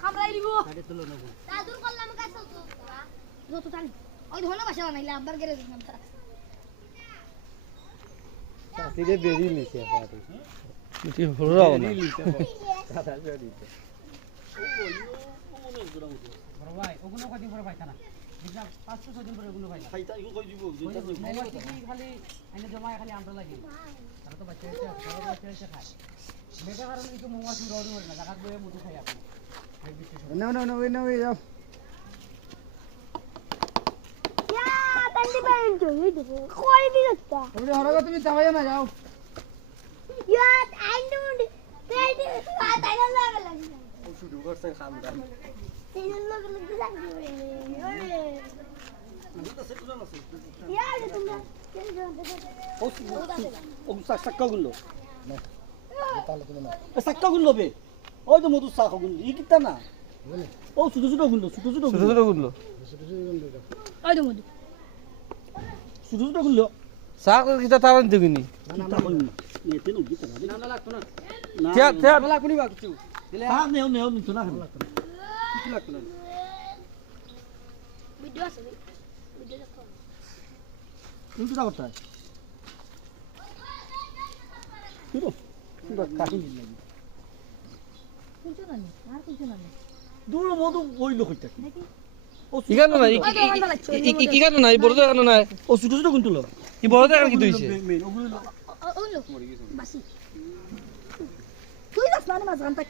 কামড়াই দিব গাড়ি তুলো না দাদুর করলাম কাছে তো যত টান ওই ধরনা ভাষা বানাইলে আব্বার গেরে দিলাম তা সাথীরে বেরি নিছে পাটি কি হরাও না দাদা বেরি বড় ভাই ওগুলো কদিন পরে পাইতা না দেখনা 5-6 দিন পরে ওগুলো পাইতা খাইতা ইগো কই দিব খালি আইনে জমায় খালি আমরা লাগি তারা তো বাচ্চা হইছে সব বাচ্চা হইছে খায় মেটা কারণে একটু মোয়া শুরু হলো না জায়গা বয়ে মধু খাই আপনি No, যাও ইয়া তান্দি বাইন জমি দেব কই দিতা তুমি হরাগো তুমি যাবাই না যাও ইয়া আইন্ডু তেদি তাইলা লাগা ও শুরু করছে খামদান তেদি লাগা লাগা ওরে তো সেট না আছে ইয়া তোমরা ও সাক্কা গুলো না তাহলে তুমি না সাক্কা গুলো বে ওই তো মধু সাক্কা গুলো ই কিতা না ও ছোট ছোট গুলো ছোট ছোট গুলো ওই মধু ছোট ছোট গুলো শাক কিটা তারান দিগিনি কিতা কই না এতে নো কিতা না না লাগতো না তে তে লাগবো নি বা কিছু দিলে সাপ নেও নিতো না কিছু লাগতো না ভিডিও আছে ভিডিও দেখো তুমি তো করতে কিরো পুরো কাহিনী লাগি কিছু না আর কিছু না দূর মধু বইল কইতা নাকি ইগানো না ইগানো না বড় দেখানো না ও ছোট ছোট গুলো ই বড় দেখানো কি দইছে ওগুলো বাসি তুই যাস মানে মাঝখানটা